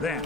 Then.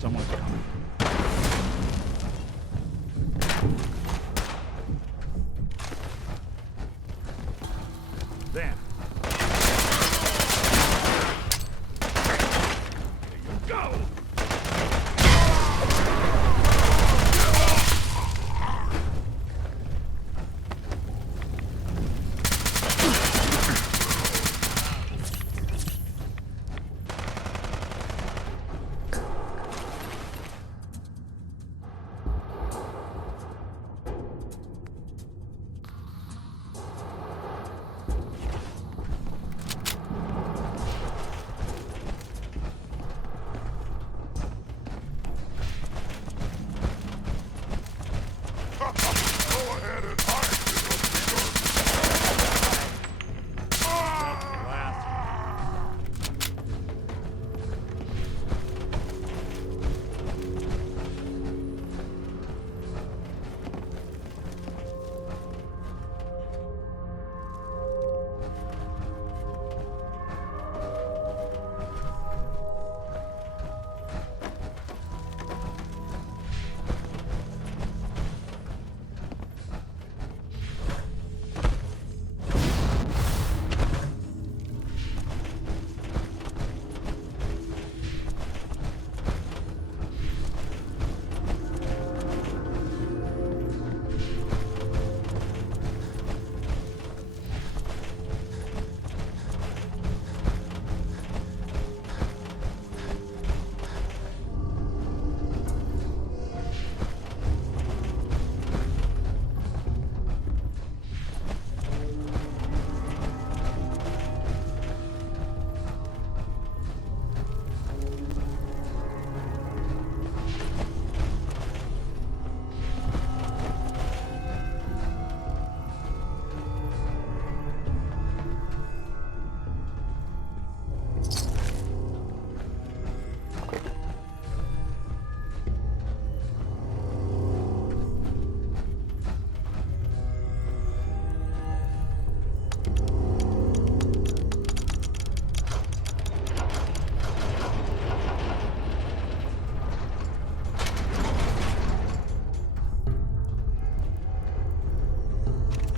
Someone's coming. There. There you go!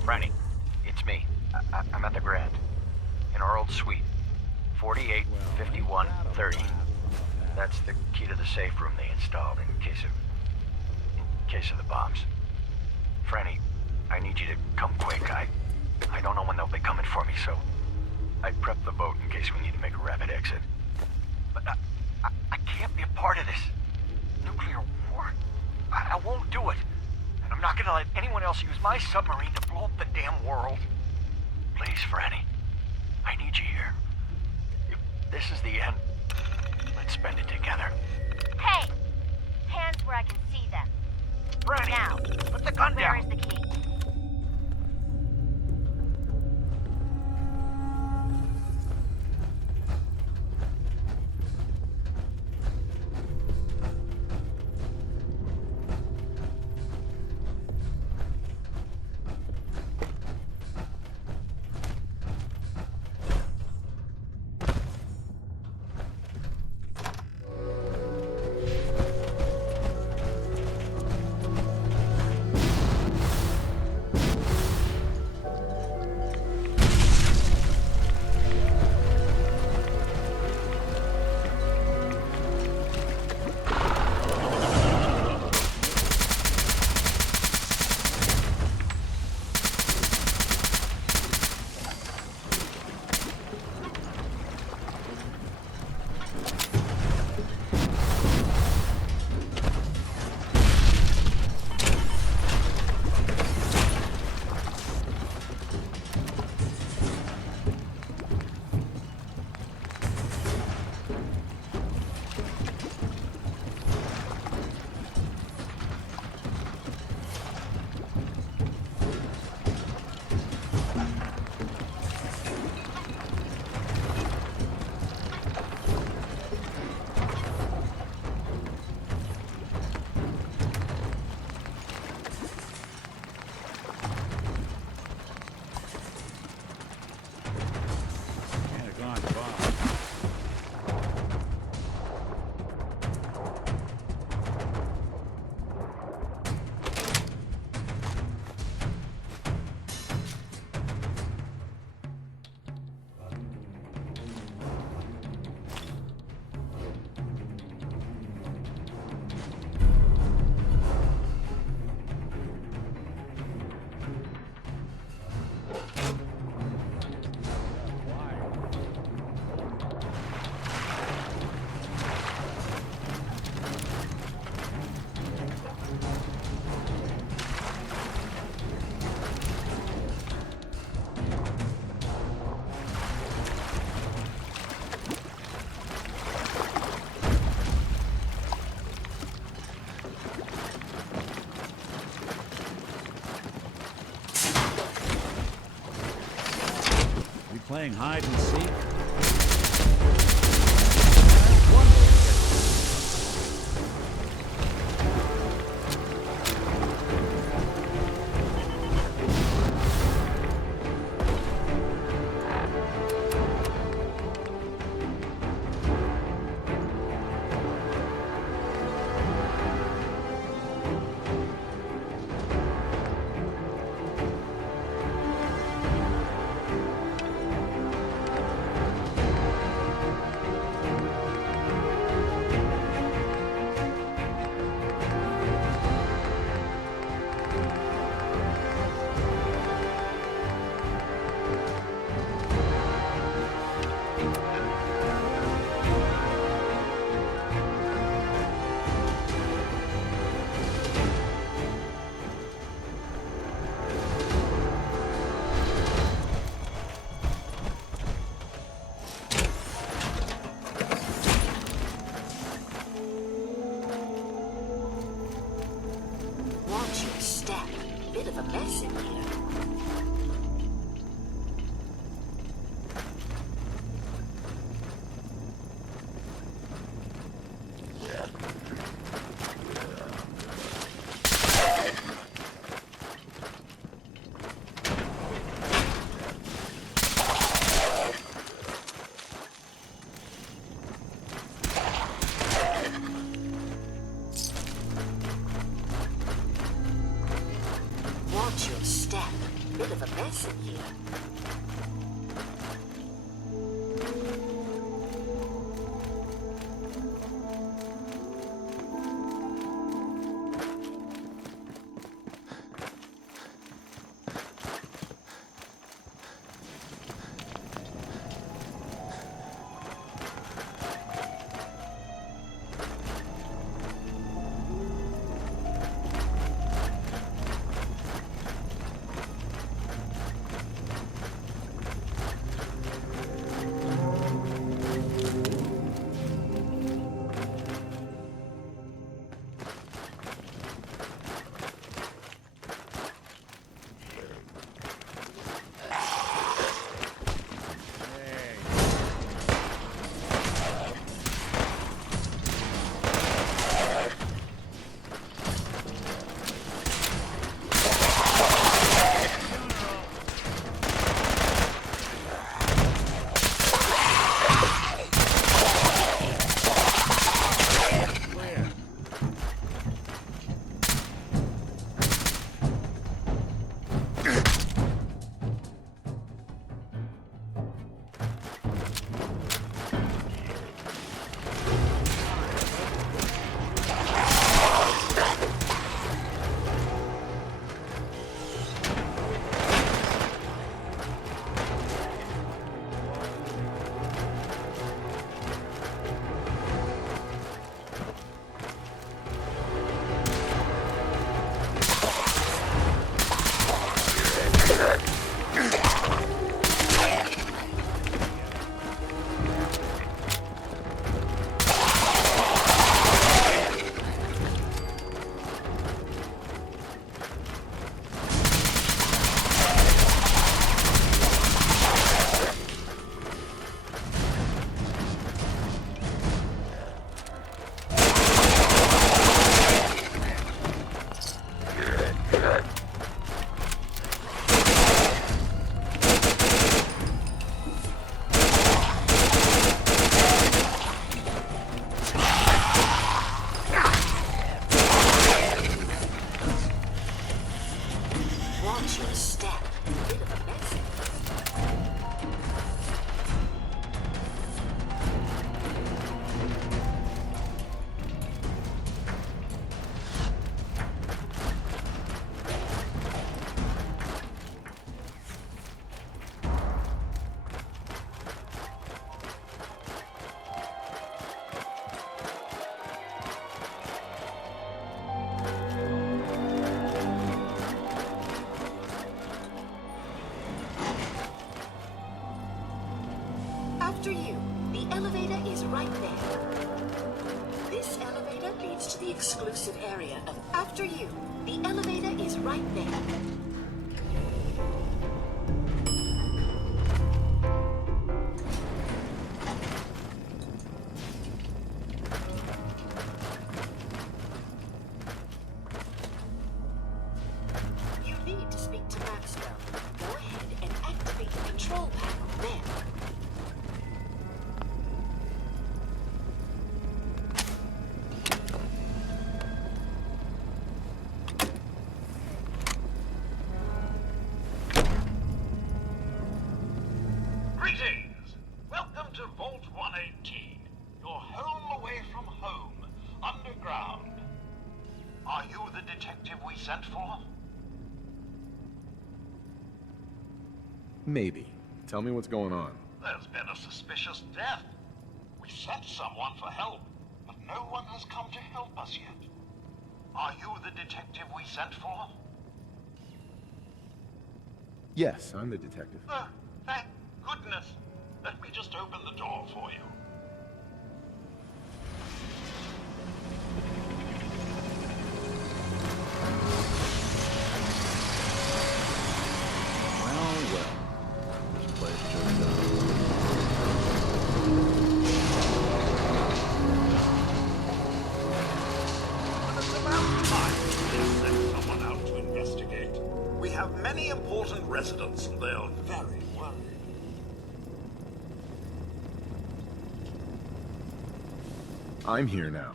Franny, it's me. I'm at the Grand. In our old suite. 485130. That's the key to the safe room they installed in case of the bombs. Franny, I need you to come quick. I don't know when they'll be coming for me, so I prepped the boat in case we need to make a rapid exit. But I can't be a part of this. Nuclear war. I won't do it. And I'm not gonna let anyone else use my submarine to blow up the damn world. Please, Franny. I need you here. If this is the end, let's spend it together. Hey! Hands where I can see them. Franny, Now, put the gun where down. is the key? playing hide and seek? After you, the elevator is right there. This elevator leads to the exclusive area of... After you, the elevator is right there. detective we sent for? Maybe. Tell me what's going on. There's been a suspicious death. We sent someone for help, but no one has come to help us yet. Are you the detective we sent for? Yes, I'm the detective. Oh, thank goodness. Let me just open the door for you. Well. This place sure It's about time they sent someone out to investigate. We have many important residents and they are very worried. I'm here now.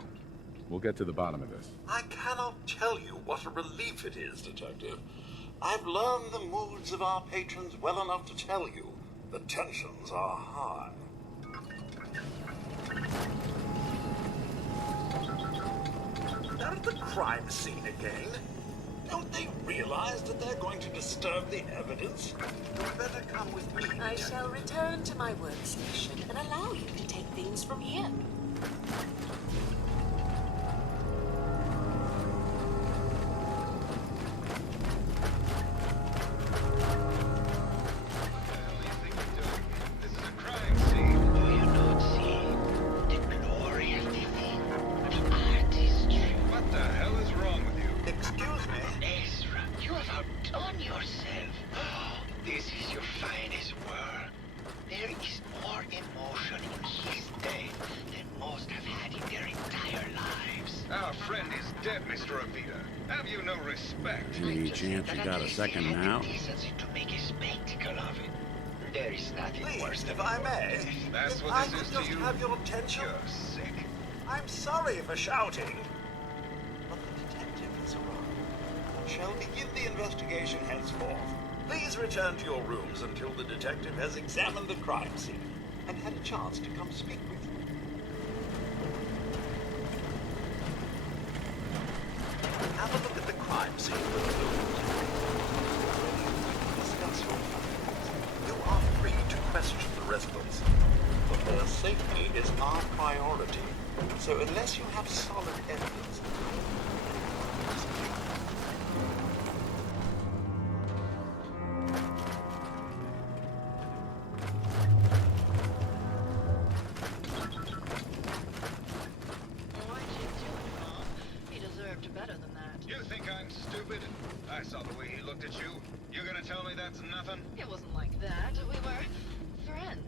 We'll get to the bottom of this. I cannot tell you what a relief it is, Detective. I've learned the moods of our patrons well enough to tell you the tensions are high. They're at the crime scene again. Don't they realize that they're going to disturb the evidence? You'd better come with me. I shall return to my workstation and allow you to take things from here. Any chance you got a second now? To make a spectacle of it. There is nothing worse Please, than if I may, That's if what I this could is to just you? have your attention. You're sick. I'm sorry for shouting, but the detective has arrived and shall begin the investigation henceforth. Please return to your rooms until the detective has examined the crime scene and had a chance to come speak with you. Have a look at the crime scene for the moment. Discuss your findings. You are free to question the residents, but their safety is our priority. So unless you have solid evidence, Why'd you do it, Mom? He deserved better than that. You think I'm stupid? I saw the way he looked at you. You're gonna tell me that's nothing? It wasn't like that. We were friends.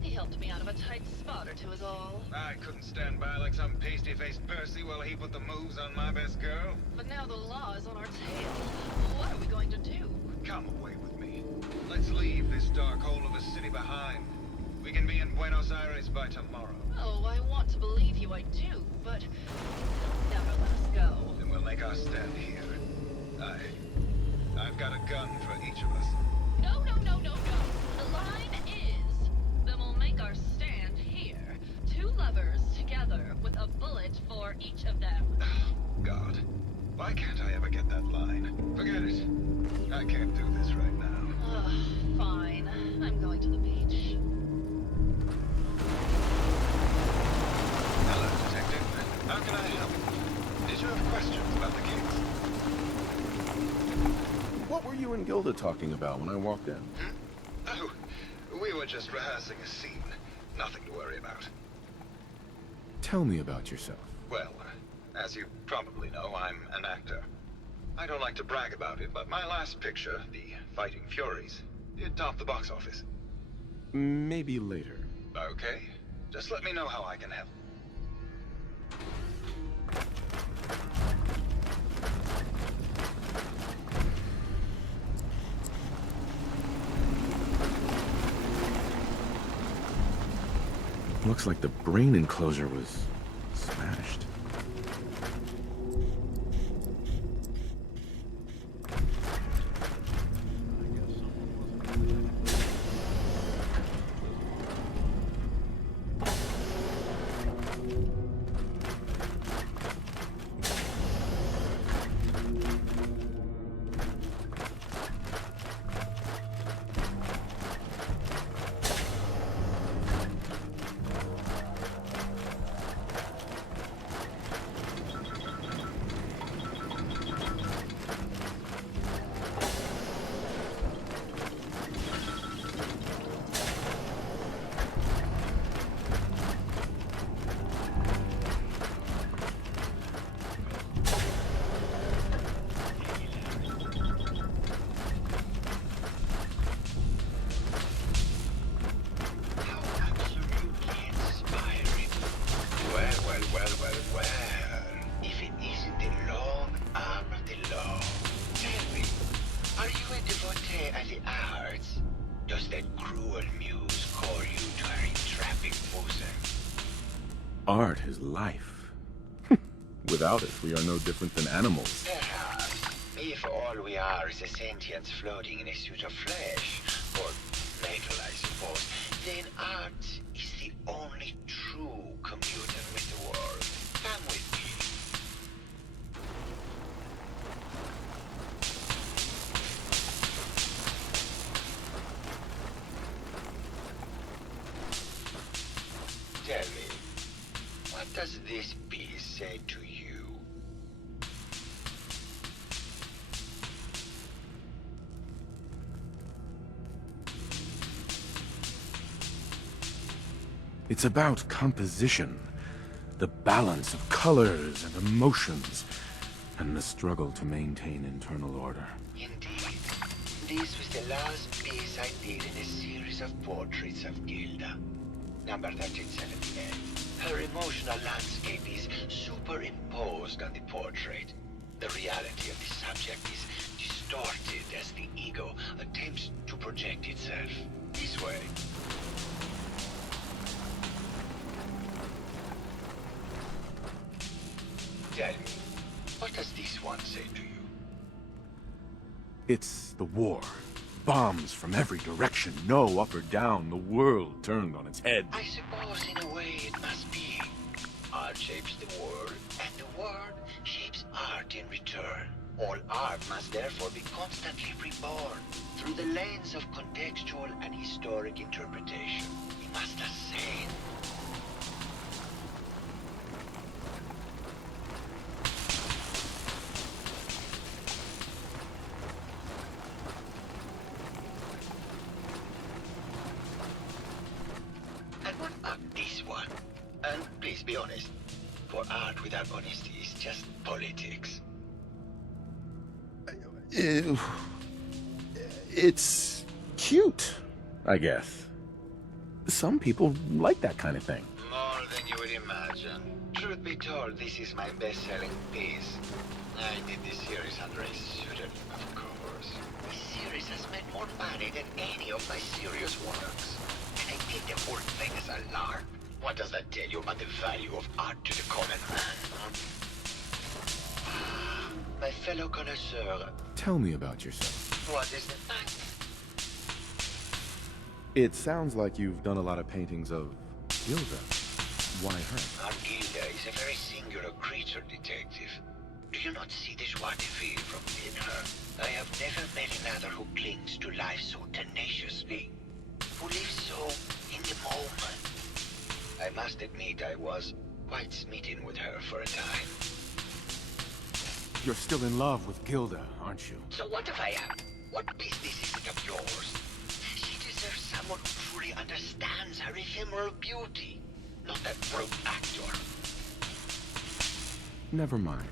He helped me out of a tight spot or two is all. I couldn't stand by like some pasty-faced Percy while he put the moves on my best girl. But now the law is on our tail. What are we going to do? Come away with me. Let's leave this dark hole of a city behind. We can be in Buenos Aires by tomorrow. Oh, I want to believe you, I do, but you'll never let us go. Then we'll make our stand here. I've got a gun for each of us. No. The line is, then we'll make our stand here. Two lovers together with a bullet for each of them. God, why can't I ever get that line? Forget it. I can't do this right now. Ugh, fine. I'm going to the beach. Hello, Detective. How can I help you? Did you have questions about the case? What were you and Gilda talking about when I walked in? Oh, we were just rehearsing a scene. Nothing to worry about. Tell me about yourself. Well, as you probably know, I'm an actor. I don't like to brag about it, but my last picture, The Fighting Furies, it topped the box office. Maybe later. Okay. Just let me know how I can help. Looks like the brain enclosure was smashed. Art is life. Without it, we are no different than animals. Perhaps, if all we are is a sentience floating in a suit of flesh, or metal, I suppose, then art is the only true communion with the world. Come with me. Tell me, what does this piece say to you? It's about composition, the balance of colors and emotions, and the struggle to maintain internal order. Indeed. This was the last piece I did in a series of portraits of Gilda. Number 1378. Her emotional landscape is superimposed on the portrait. The reality of the subject is distorted as the ego attempts to project itself. This way. Tell me, what does this one say to you? It's the war. Bombs from every direction, no up or down, the world turned on its head. I suppose in a way it must be. Art shapes the world, and the world shapes art in return. All art must therefore be constantly reborn through the lens of contextual and historic interpretation. We must ascend. And what about this one? And please be honest, for art without honesty is just politics. It's cute, I guess. Some people like that kind of thing. More than you would imagine. Truth be told, this is my best-selling piece. I did this series under a pseudonym, of course. This series has made more money than any of my serious works. And I did the whole thing as a lark. What does that tell you about the value of art to the common man, huh? My fellow connoisseur, Tell me about yourself. what is the fact? It sounds like you've done a lot of paintings of Gilda. Why her? Our Gilda is a very singular creature, detective. Do you not see the joie de vivre from within her? I have never met another who clings to life so tenaciously, who lives so in the moment. I must admit I was quite smitten with her for a time. You're still in love with Gilda, aren't you? So what if I am? What business is it of yours? She deserves someone who truly understands her ephemeral beauty, not that broke actor. Never mind.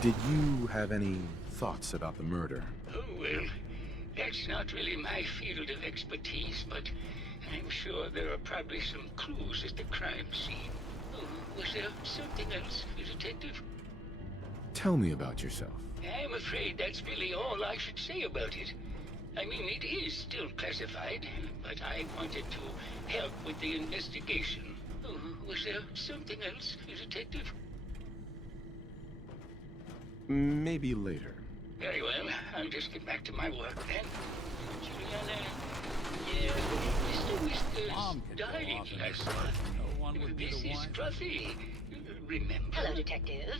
Did you have any thoughts about the murder? Oh, well, that's not really my field of expertise, but I'm sure there are probably some clues at the crime scene. Oh, was there something else, Detective? Tell me about yourself. I'm afraid that's really all I should say about it. I mean, it is still classified, but I wanted to help with the investigation. Oh, was there something else, Detective? Maybe later. Very well, I'll just get back to my work then. Juliana, yeah, Mr. Whiskers died last month. This is Scruffy. Remember? Hello, Detective.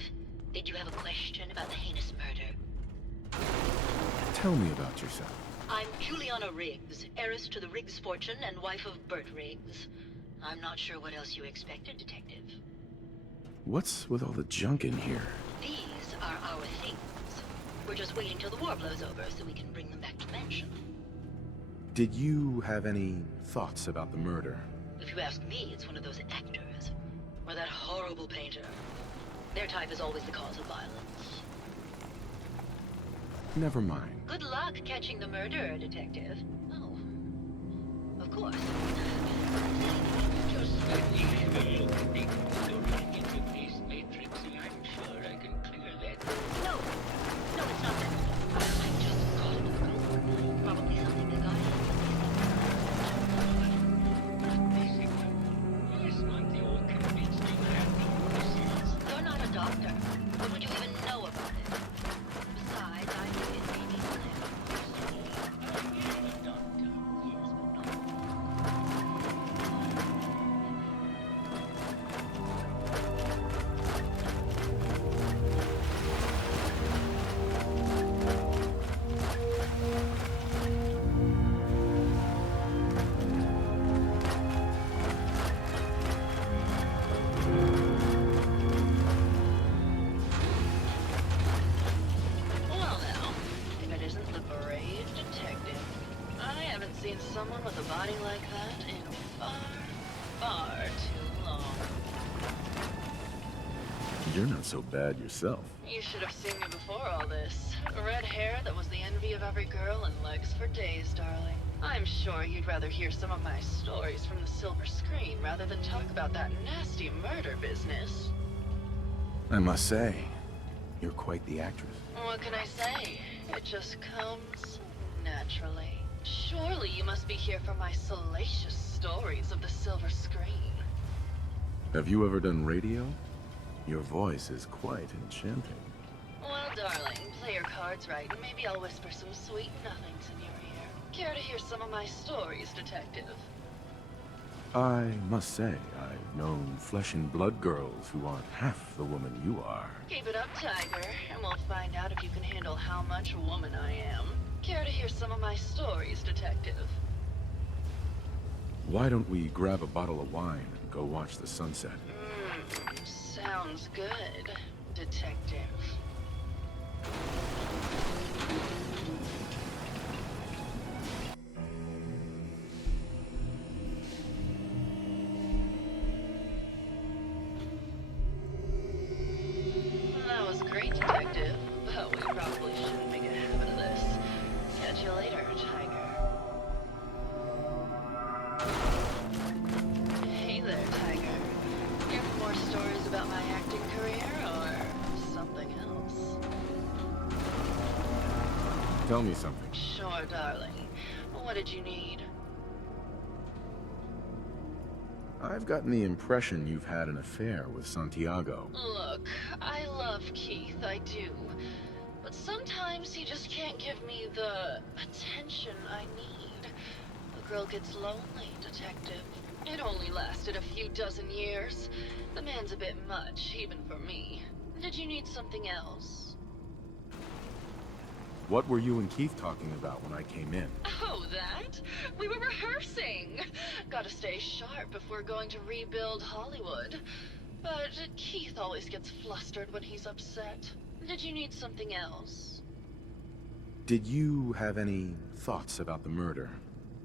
Did you have a question about the heinous murder? Tell me about yourself. I'm Juliana Riggs, heiress to the Riggs fortune and wife of Bert Riggs. I'm not sure what else you expected, Detective. What's with all the junk in here? These are our things. We're just waiting till the war blows over so we can bring them back to the mansion. Did you have any thoughts about the murder? If you ask me, it's one of those actors. Or that horrible painter. Their type is always the cause of violence. Never mind. Good luck catching the murderer, Detective. Oh. Of course. Just At least we'll look at the running interface matrix, and I'm sure I can clear that. No! No, it's not that. I just got it. Probably something that got in. Not basic. Last month you all convinced me that You're not a doctor. What would you even know about it? Besides, I think it may be clinical. I am a doctor. Yes, but not. Well now, if it isn't the brave detective. I haven't seen someone with a body like that in far, far too long. You're not so bad yourself. You should have seen me before all this. Red hair that was the envy of every girl and legs for days, darling. I'm sure you'd rather hear some of my stories from the silver screen rather than talk about that nasty murder business. I must say, you're quite the actress. What can I say? It just comes naturally. Surely you must be here for my salacious stories of the silver screen. Have you ever done radio? Your voice is quite enchanting. Well, darling, play your cards right, and maybe I'll whisper some sweet nothings in your ear. Care to hear some of my stories, detective? I must say, I've known flesh and blood girls who aren't half the woman you are. Keep it up, Tiger, and we'll find out if you can handle how much woman I am. Care to hear some of my stories, detective? Why don't we grab a bottle of wine and go watch the sunset? Sounds good, detective. That was great, detective, but we probably shouldn't make a habit of this. Catch you later, Tiger. Hey there, Tiger. You have more stories about my acting career, or something else? Tell me something. Sure, darling. What did you need? I've gotten the impression you've had an affair with Santiago. Look, I love Keith, I do. But sometimes he just can't give me the attention I need. The girl gets lonely, detective. It only lasted a few dozen years. The man's a bit much, even for me. Did you need something else? What were you and Keith talking about when I came in? Oh, that? We were rehearsing. Gotta stay sharp if we're going to rebuild Hollywood. But Keith always gets flustered when he's upset. Did you need something else? Did you have any thoughts about the murder?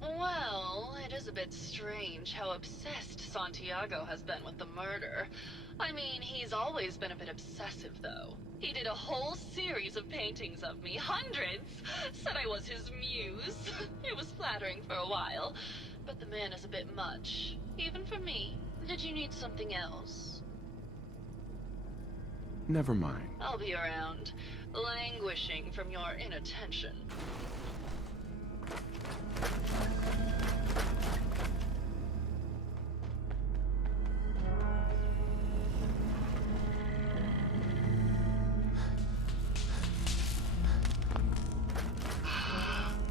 Well, it is a bit strange how obsessed Santiago has been with the murder. I mean, he's always been a bit obsessive, though. He did a whole series of paintings of me, hundreds, said I was his muse. It was flattering for a while, but the man is a bit much, even for me. Did you need something else? Never mind. I'll be around, languishing from your inattention.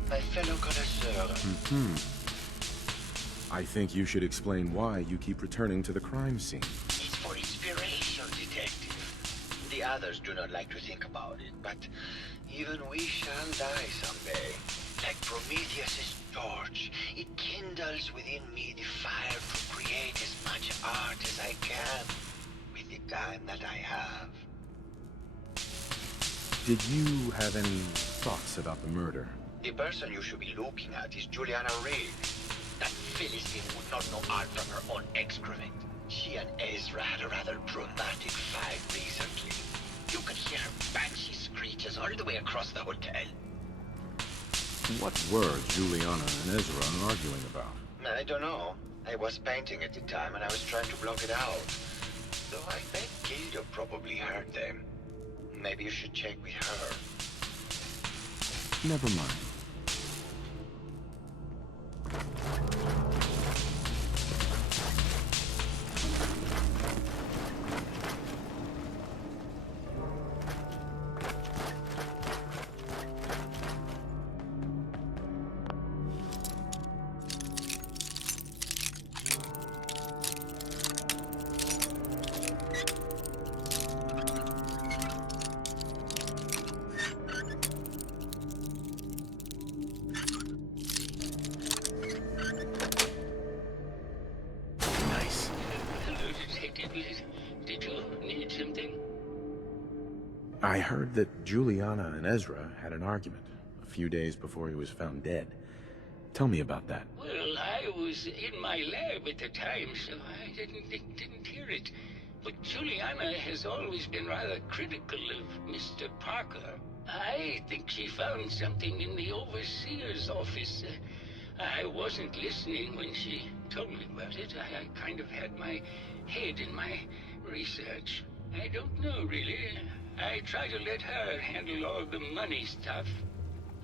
My fellow connoisseur. I think you should explain why you keep returning to the crime scene. It's for inspiration, detective. The others do not like to think about it, but even we shall die someday. Like Prometheus's torch, it kindles within me the fire to create as much art as I can with the time that I have. Did you have any thoughts about the murder? The person you should be looking at is Juliana Rigg. That Philistine would not know art from her own excrement. She and Ezra had a rather dramatic fight recently. You could hear her banshee screeches all the way across the hotel. What were Juliana and Ezra arguing about? I don't know. I was painting at the time and I was trying to block it out. So I bet Gilda probably heard them. Maybe you should check with her. Never mind. Hello, Detective. Did you need something? I heard that Juliana and Ezra had an argument a few days before he was found dead. Tell me about that. Well, I was in my lab at the time, so I didn't hear it. But Juliana has always been rather critical of Mr. Parker. I think she found something in the overseer's office. I wasn't listening when she told me about it. I kind of had my head in my research. I don't know, really. I try to let her handle all the money stuff.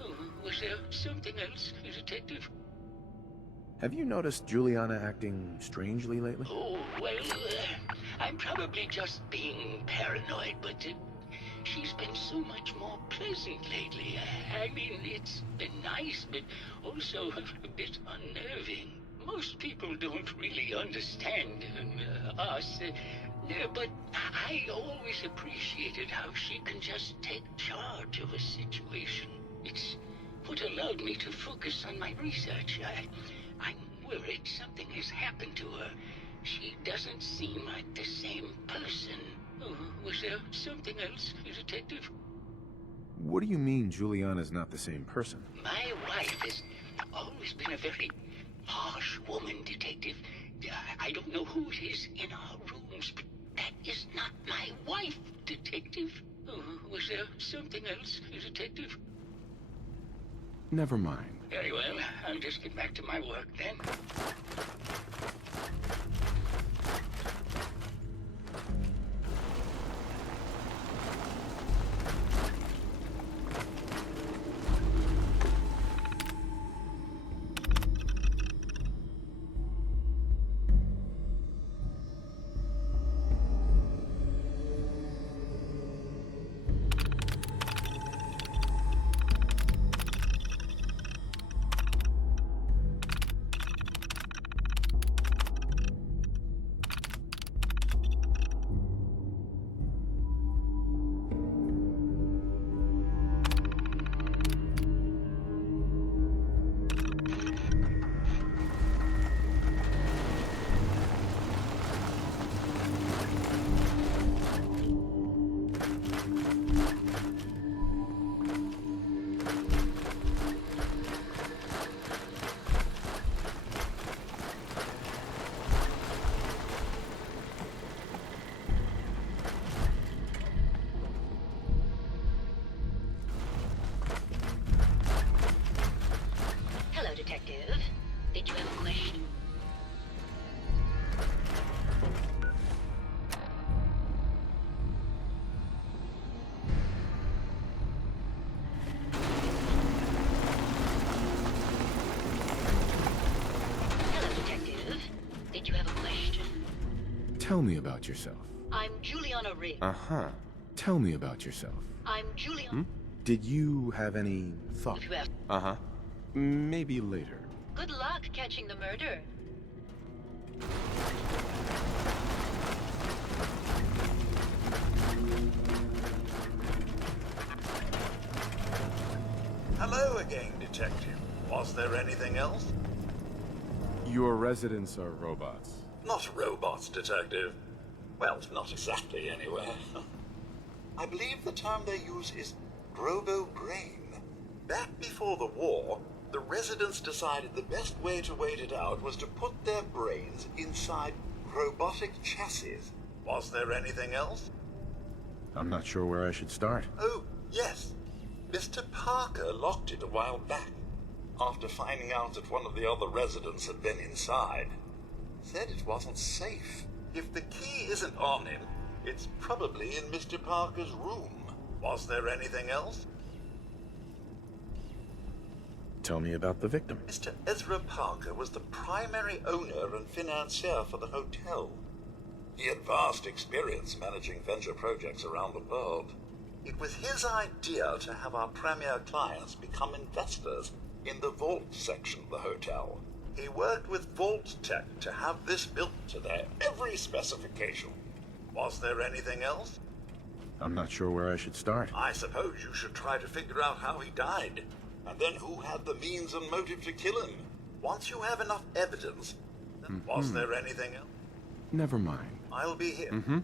Oh, was there something else, Detective? Have you noticed Juliana acting strangely lately? Oh, well, I'm probably just being paranoid, but she's been so much more pleasant lately. I mean, it's been nice, but also a bit unnerving. Most people don't really understand us, but I always appreciated how she can just take charge of a situation. It's what allowed me to focus on my research. I'm worried something has happened to her. She doesn't seem like the same person. Oh, was there something else, Detective? What do you mean Juliana's not the same person? My wife has always been a very harsh woman, Detective. I don't know who it is in our rooms, but that is not my wife, Detective. Oh, was there something else, Detective? Never mind. Very well. I'll just get back to my work then. Detective. Did you have a question? Hello, Detective. Did you have a question? Tell me about yourself. I'm Juliana Riggs. Uh-huh. Tell me about yourself. I'm Juliana... Did you have any thought? If you have... Uh-huh. Maybe later. Good luck catching the murder. Hello again, Detective. Was there anything else? Your residents are robots. Not robots, Detective. Well, not exactly, anyway. I believe the term they use is robo-brain. Back before the war, the residents decided the best way to wait it out was to put their brains inside robotic chassis. Was there anything else? I'm not sure where I should start. Oh, yes. Mr. Parker locked it a while back. after finding out that one of the other residents had been inside. Said it wasn't safe. If the key isn't on him, it's probably in Mr. Parker's room. Was there anything else? Tell me about the victim. Mr. Ezra Parker was the primary owner and financier for the hotel. He had vast experience managing venture projects around the world. It was his idea to have our premier clients become investors in the vault section of the hotel. He worked with Vault Tech to have this built to their every specification. Was there anything else? I'm not sure where I should start. I suppose you should try to figure out how he died, and then who had the means and motive to kill him. Once you have enough evidence, then was there anything else? Never mind. I'll be here.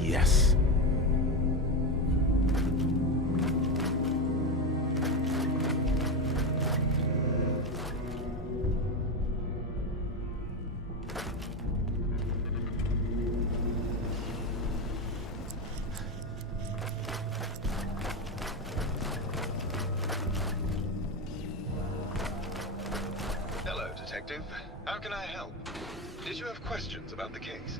Yes. Hello, Detective. How can I help? Did you have questions about the case?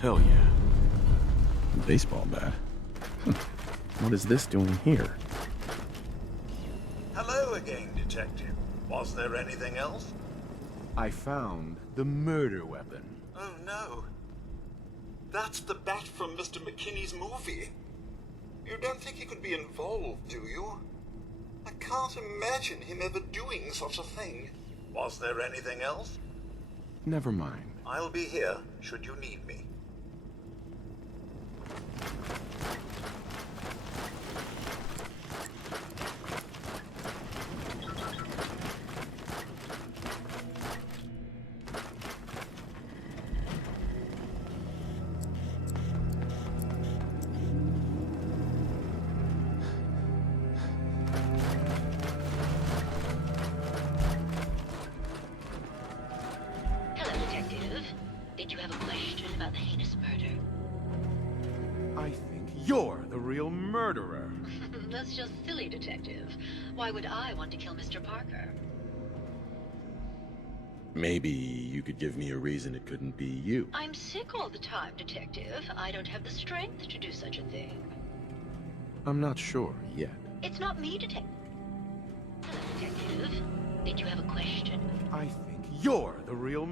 Hell yeah. Baseball bat. What is this doing here? Hello again, Detective. Was there anything else? I found the murder weapon. Oh no. That's the bat from Mr. McKinney's movie. You don't think he could be involved, do you? I can't imagine him ever doing such a thing. Was there anything else? Never mind. I'll be here, should you need me. Hello, Detective. Did you have a question about the heinous murder? I think you're the real murderer. That's just silly, Detective. Why would I want to kill Mr. Parker? Maybe you could give me a reason it couldn't be you. I'm sick all the time, Detective. I don't have the strength to do such a thing. I'm not sure yet. It's not me, Detective. Hello, Detective. Did you have a question? I think you're the real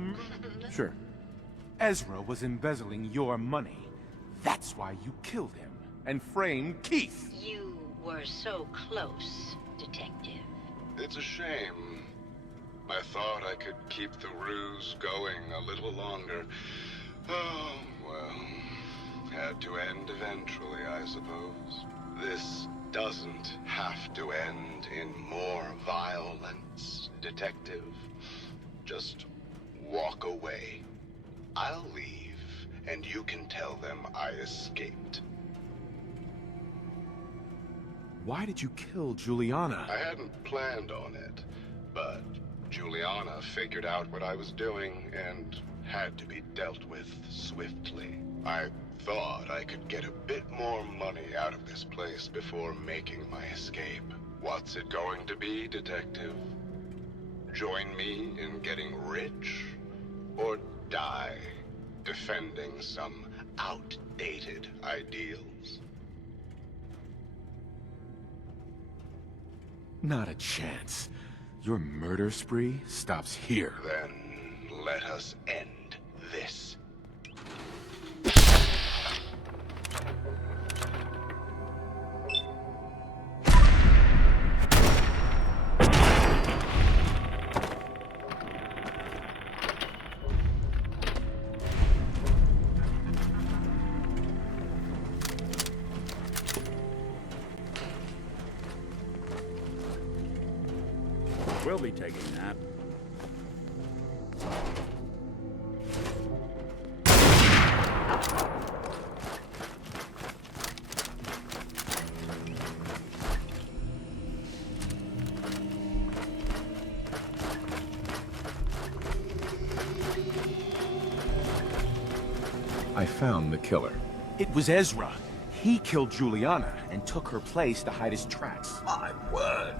Sure. Ezra was embezzling your money. That's why you killed him and framed Keith. You were so close, Detective. It's a shame. I thought I could keep the ruse going a little longer. Oh, well, had to end eventually, I suppose. This doesn't have to end in more violence, Detective. Just walk away. I'll leave, and you can tell them I escaped. Why did you kill Juliana? I hadn't planned on it, but Juliana figured out what I was doing and had to be dealt with swiftly. I thought I could get a bit more money out of this place before making my escape. What's it going to be, Detective? Join me in getting rich? Or die defending some outdated ideals? Not a chance. Your murder spree stops here. Then let us end this. He'll be taking that. I found the killer. It was Ezra. He killed Juliana and took her place to hide his tracks. My word!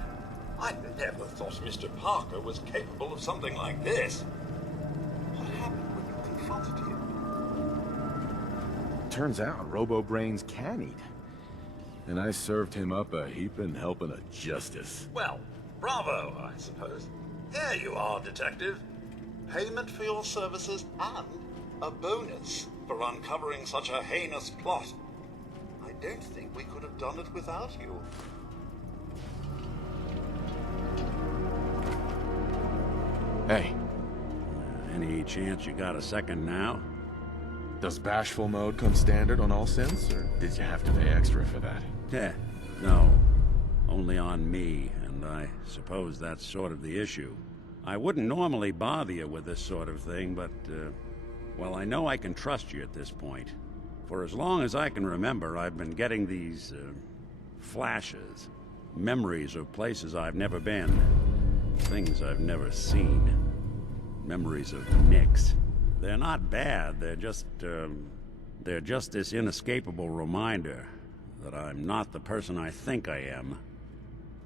I never thought Mr. Parker was capable of something like this. What happened when you confronted him? Turns out Robo-Brains can eat. And I served him up a heaping helping of justice. Well, bravo, I suppose. Here you are, Detective. Payment for your services and a bonus for uncovering such a heinous plot. I don't think we could have done it without you. Hey, Any chance you got a second now? does bashful mode come standard on all synths, or did you have to pay extra for that? No. Only on me, and I suppose that's sort of the issue. I wouldn't normally bother you with this sort of thing, but, well, I know I can trust you at this point. For as long as I can remember, I've been getting these, flashes. Memories of places I've never been. Things I've never seen. Memories of Nicks. They're not bad, they're just this inescapable reminder that I'm not the person I think I am.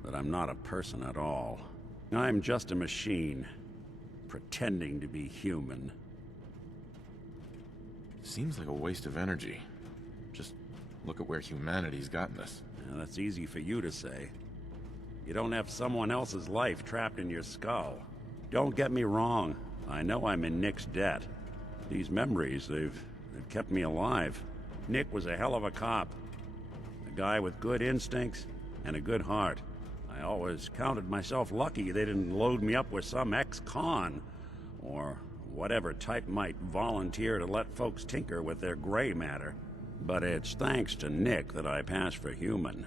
That I'm not a person at all. I'm just a machine, pretending to be human. Seems like a waste of energy. Just look at where humanity's gotten us. Now, that's easy for you to say. You don't have someone else's life trapped in your skull. Don't get me wrong. I know I'm in Nick's debt. These memories, they've kept me alive. Nick was a hell of a cop. A guy with good instincts and a good heart. I always counted myself lucky they didn't load me up with some ex-con, or whatever type might volunteer to let folks tinker with their gray matter. But it's thanks to Nick that I pass for human.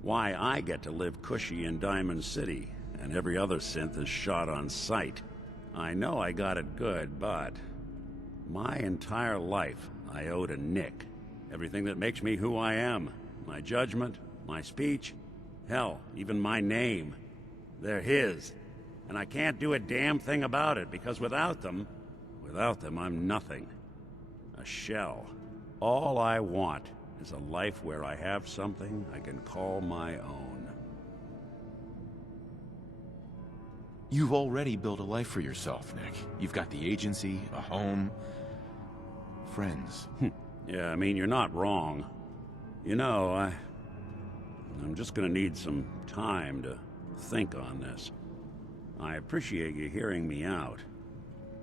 Why I get to live cushy in Diamond City, and every other synth is shot on sight. I know I got it good, but my entire life I owe to Nick. Everything that makes me who I am. My judgment, my speech, hell, even my name. They're his. And I can't do a damn thing about it, because without them, I'm nothing. A shell. All I want is a life where I have something I can call my own. You've already built a life for yourself, Nick. You've got the agency, a home, friends. Yeah, I mean, you're not wrong. You know, I'm just gonna need some time to think on this. I appreciate you hearing me out.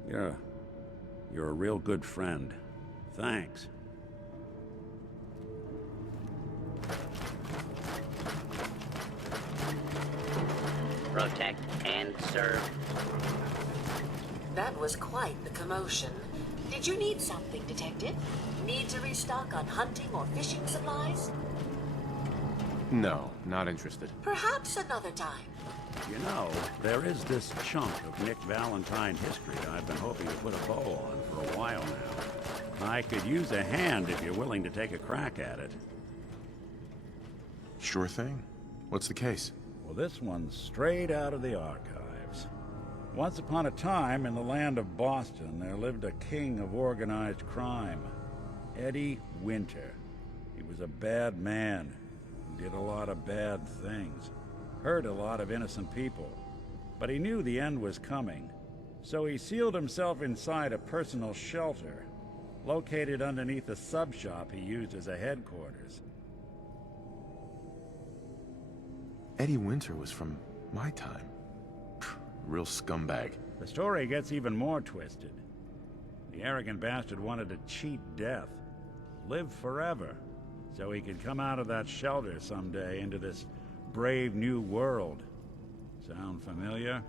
You're a real good friend. Thanks. Protect and serve. That was quite the commotion. Did you need something, Detective? Need to restock on hunting or fishing supplies? No, not interested. Perhaps another time. You know, there is this chunk of Nick Valentine history I've been hoping to put a bow on for a while now. I could use a hand if you're willing to take a crack at it. Sure thing. What's the case? Well, this one's straight out of the archives. Once upon a time, in the land of Boston, there lived a king of organized crime, Eddie Winter. He was a bad man who did a lot of bad things, hurt a lot of innocent people. But he knew the end was coming, so he sealed himself inside a personal shelter, located underneath a sub-shop he used as a headquarters. Eddie Winter was from my time. Real scumbag. The story gets even more twisted. The arrogant bastard wanted to cheat death, live forever, so he could come out of that shelter someday into this brave new world. Sound familiar?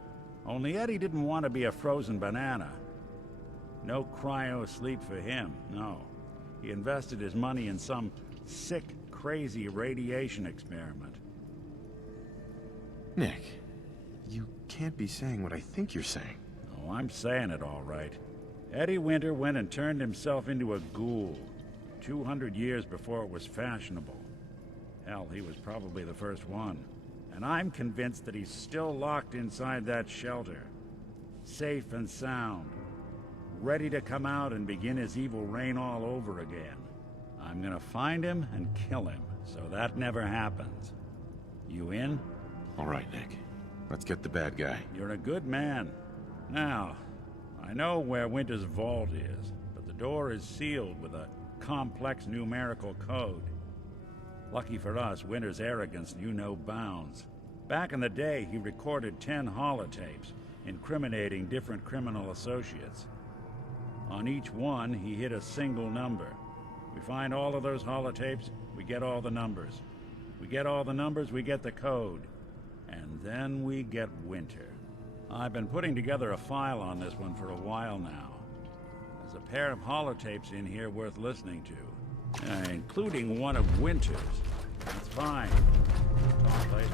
Only Eddie didn't want to be a frozen banana. No cryo sleep for him, no. He invested his money in some sick, crazy radiation experiment. Nick, You can't be saying what I think you're saying. Oh, I'm saying it all right. Eddie Winter went and turned himself into a ghoul 200 years before it was fashionable. Hell, he was probably the first one. And I'm convinced that he's still locked inside that shelter. Safe and sound. Ready to come out and begin his evil reign all over again. I'm gonna find him and kill him, so that never happens. You in? All right, Nick. Let's get the bad guy. You're a good man. Now, I know where Winter's vault is, but the door is sealed with a complex numerical code. Lucky for us, Winter's arrogance knew no bounds. Back in the day, he recorded 10 holotapes, incriminating different criminal associates. On each one, he hit a single number. We find all of those holotapes, we get all the numbers. We get all the numbers, we get the code. And then we get Winter. I've been putting together a file on this one for a while now. There's a pair of holotapes in here worth listening to, including one of Winter's. That's fine. Talk later.